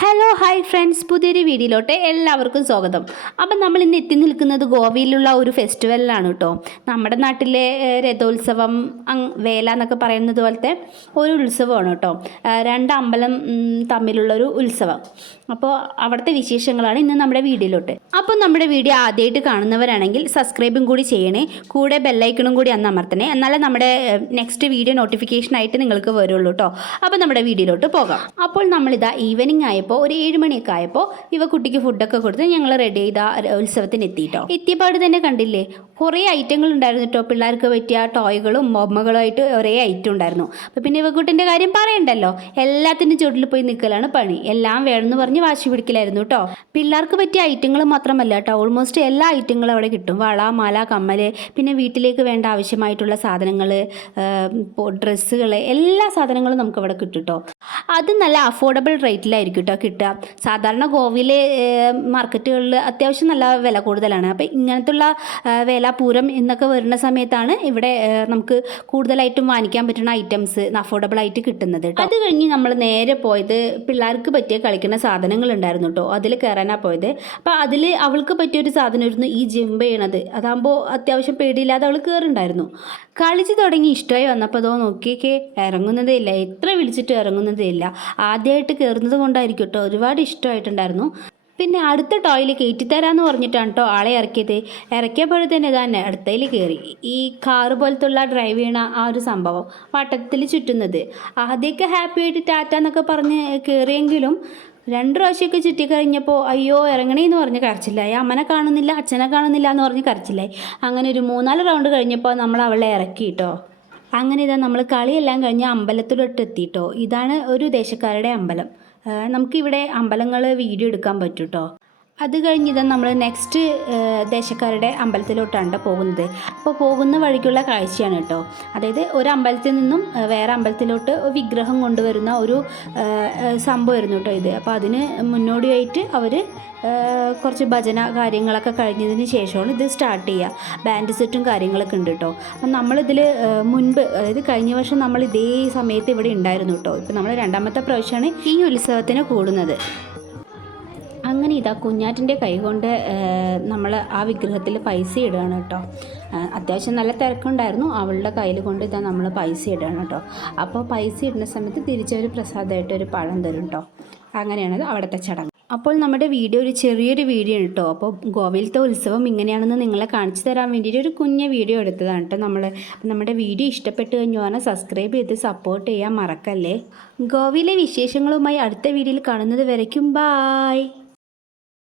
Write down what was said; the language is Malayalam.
ഹലോ ഹായ് ഫ്രണ്ട്സ്, പുതിയൊരു വീഡിയോയിലോട്ട് എല്ലാവർക്കും സ്വാഗതം. അപ്പം നമ്മൾ ഇന്ന് എത്തി നിൽക്കുന്നത് ഗോവയിലുള്ള ഒരു ഫെസ്റ്റിവലിലാണ് കേട്ടോ. നമ്മുടെ നാട്ടിലെ രഥോത്സവം വേല എന്നൊക്കെ പറയുന്നത് പോലത്തെ ഒരു ഉത്സവമാണ് കേട്ടോ. രണ്ട് അമ്പലം തമ്മിലുള്ളൊരു ഉത്സവം. അപ്പോൾ അവിടുത്തെ വിശേഷങ്ങളാണ് ഇന്ന് നമ്മുടെ വീഡിയോയിലോട്ട്. അപ്പോൾ നമ്മുടെ വീഡിയോ ആദ്യമായിട്ട് കാണുന്നവരാണെങ്കിൽ സബ്സ്ക്രൈബും കൂടി ചെയ്യണേ, കൂടെ ബെല്ലൈക്കണും കൂടി അന്ന് അമർത്തണേ, എന്നാലേ നമ്മുടെ നെക്സ്റ്റ് വീഡിയോ നോട്ടിഫിക്കേഷനായിട്ട് നിങ്ങൾക്ക് വരുള്ളൂ കേട്ടോ. അപ്പോൾ നമ്മുടെ വീഡിയോയിലോട്ട് പോകാം. അപ്പോൾ നമ്മളിതാ ഈവനിങ് ആയപ്പോൾ ഒരു 7 മണിയൊക്കെ ആയപ്പോൾ ഇവ കുട്ടിക്ക് ഫുഡൊക്കെ കൊടുത്ത് ഞങ്ങൾ റെഡി ചെയ്ത ഉത്സവത്തിന് എത്തിയിട്ടോ. എത്തിയപാട് തന്നെ കണ്ടില്ലേ, കുറേ ഐറ്റങ്ങൾ ഉണ്ടായിരുന്നു കേട്ടോ. പിള്ളേർക്ക് പറ്റിയ ടോയ്കളും ബൊമ്മകളുമായിട്ട് ഒരേ ഐറ്റം ഉണ്ടായിരുന്നു. അപ്പോൾ പിന്നെ ഇവക്കുട്ടിൻ്റെ കാര്യം പറയണ്ടല്ലോ, എല്ലാത്തിൻ്റെ ചുവട്ടിൽ പോയി നിൽക്കലാണ് പണി. എല്ലാം വേണമെന്ന് പറഞ്ഞ് വാശി പിടിക്കലായിരുന്നു കേട്ടോ. പിള്ളേർക്ക് പറ്റിയ ഐറ്റങ്ങൾ മാത്രമല്ല കേട്ടോ, ഓൾമോസ്റ്റ് എല്ലാ ഐറ്റങ്ങളും അവിടെ കിട്ടും. വള, മാല, കമ്മൽ, പിന്നെ വീട്ടിലേക്ക് വേണ്ട ആവശ്യമായിട്ടുള്ള സാധനങ്ങൾ, ഡ്രസ്സുകൾ, എല്ലാ സാധനങ്ങളും നമുക്ക് അവിടെ കിട്ടും കേട്ടോ. അത് നല്ല അഫോർഡബിൾ റേറ്റിലായിരിക്കും കേട്ടോ കിട്ടുക. സാധാരണ ഗോവയിലെ മാർക്കറ്റുകളിൽ അത്യാവശ്യം നല്ല വില കൂടുതലാണ്. അപ്പോൾ ഇങ്ങനത്തുള്ള വേലാപൂരം എന്നൊക്കെ വരുന്ന സമയത്താണ് ഇവിടെ നമുക്ക് കൂടുതലായിട്ടും വാങ്ങിക്കാൻ പറ്റുന്ന ഐറ്റംസ് അഫോർഡബിൾ ആയിട്ട് കിട്ടുന്നത്. അത് കഴിഞ്ഞ് നമ്മൾ നേരെ പോയത് പിള്ളേർക്ക് പറ്റിയ കളിക്കുന്ന സാധനങ്ങൾ ഉണ്ടായിരുന്നു കേട്ടോ. അതിൽ കയറാനാണ് പോയത്. അപ്പോൾ അതിൽ അവൾക്ക് പറ്റിയൊരു സാധനമായിരുന്നു ഈ ജമ്പ് ചെയ്യണത്. അതാകുമ്പോൾ അത്യാവശ്യം പേടിയില്ലാതെ അവൾ കയറുണ്ടായിരുന്നു. കളിച്ച് തുടങ്ങി ഇഷ്ടമായി വന്നപ്പോൾ അതോ നോക്കിയൊക്കെ ഇറങ്ങുന്നതേ ഇല്ല, എത്ര വിളിച്ചിട്ട് ഇറങ്ങുന്നതേ ഇല്ല. ആദ്യമായിട്ട് കയറുന്നത് കൊണ്ടായിരിക്കും കേട്ടോ, ഒരുപാട് ഇഷ്ടമായിട്ടുണ്ടായിരുന്നു. പിന്നെ അടുത്ത ടോയിൽ കയറ്റിത്തരാമെന്ന് പറഞ്ഞിട്ടാണ് കേട്ടോ ആളെ ഇറക്കിയത്. ഇറക്കിയപ്പോഴത്തേന് തന്നെ അടുത്തതിൽ കയറി. ഈ കാറ് പോലത്തുള്ള ഡ്രൈവ് ചെയ്യണ ആ ഒരു സംഭവം വട്ടത്തിൽ ചുറ്റുന്നത്. ആദ്യമൊക്കെ ഹാപ്പി ആയിട്ട് ടാറ്റ എന്നൊക്കെ പറഞ്ഞ് കയറിയെങ്കിലും 2 പ്രാവശ്യമൊക്കെ ചുറ്റിക്കഴിഞ്ഞപ്പോൾ അയ്യോ ഇറങ്ങണേന്ന് പറഞ്ഞ് കരച്ചില്ലായി. അമ്മനെ കാണുന്നില്ല, അച്ഛനെ കാണുന്നില്ല എന്ന് പറഞ്ഞ് കരച്ചില്ലായി. അങ്ങനെ ഒരു 3-4 റൗണ്ട് കഴിഞ്ഞപ്പോൾ നമ്മൾ അവളെ ഇറക്കി കേട്ടോ. അങ്ങനെ ഇതാ നമ്മൾ കളിയെല്ലാം കഴിഞ്ഞ് അമ്പലത്തിലോട്ട് എത്തിയിട്ടോ. ഇതാണ് ഒരു ദേശക്കാരുടെ അമ്പലം. നമുക്കിവിടെ അമ്പലങ്ങൾ വീഡിയോ എടുക്കാൻ പറ്റും കേട്ടോ. അത് കഴിഞ്ഞ് ഇതാ നമ്മൾ നെക്സ്റ്റ് ദേശക്കാരുടെ അമ്പലത്തിലോട്ടാണ് പോകുന്നത്. അപ്പോൾ പോകുന്ന വഴിക്കുള്ള കാഴ്ചയാണ് കേട്ടോ. അതായത് ഒരു അമ്പലത്തിൽ നിന്നും വേറെ അമ്പലത്തിലോട്ട് വിഗ്രഹം കൊണ്ടുവരുന്ന ഒരു സംഭവമായിരുന്നു കേട്ടോ ഇത്. അപ്പോൾ അതിന് മുന്നോടിയായിട്ട് അവർ കുറച്ച് ഭജന കാര്യങ്ങളൊക്കെ കഴിഞ്ഞതിന് ശേഷമാണ് ഇത് സ്റ്റാർട്ട് ചെയ്യുക. ബാൻഡ് സെറ്റും കാര്യങ്ങളൊക്കെ ഉണ്ട് കേട്ടോ. അപ്പം നമ്മളിതിൽ മുൻപ്, അതായത് കഴിഞ്ഞ വർഷം നമ്മൾ ഇതേ സമയത്ത് ഇവിടെ ഉണ്ടായിരുന്നു കേട്ടോ. ഇപ്പം നമ്മൾ 2ാമത്തെ പ്രാവശ്യമാണ് ഈ ഉത്സവത്തിന് കൂടുന്നത്. അങ്ങനെ ഇതാ കുഞ്ഞാറ്റിൻ്റെ കൈ കൊണ്ട് നമ്മൾ ആ വിഗ്രഹത്തിൽ പൈസ ഇടുകയാണ് കേട്ടോ. അത്യാവശ്യം നല്ല തിരക്കുണ്ടായിരുന്നു. അവളുടെ കയ്യിൽ കൊണ്ട് ഇതാ നമ്മൾ പൈസ ഇടുകയാണ് കേട്ടോ. അപ്പോൾ പൈസ ഇടുന്ന സമയത്ത് തിരിച്ചൊരു പ്രസാദമായിട്ട് ഒരു പഴം തരും കേട്ടോ. അങ്ങനെയാണത് അവിടുത്തെ ചടങ്ങ്. അപ്പോൾ നമ്മുടെ വീഡിയോ ഒരു ചെറിയൊരു വീഡിയോ കേട്ടോ. അപ്പോൾ ഗോവയിലത്തെ ഉത്സവം ഇങ്ങനെയാണെന്ന് നിങ്ങളെ കാണിച്ചു തരാൻ വേണ്ടിയിട്ട് ഒരു കുഞ്ഞ വീഡിയോ എടുത്തതാണ് കേട്ടോ നമ്മൾ. നമ്മുടെ വീഡിയോ ഇഷ്ടപ്പെട്ട് കഴിഞ്ഞു പറഞ്ഞാൽ സബ്സ്ക്രൈബ് ചെയ്ത് സപ്പോർട്ട് ചെയ്യാൻ മറക്കല്ലേ. ഗോവയിലെ വിശേഷങ്ങളുമായി അടുത്ത വീഡിയോയിൽ കാണുന്നത് വരയ്ക്കും ബായ്.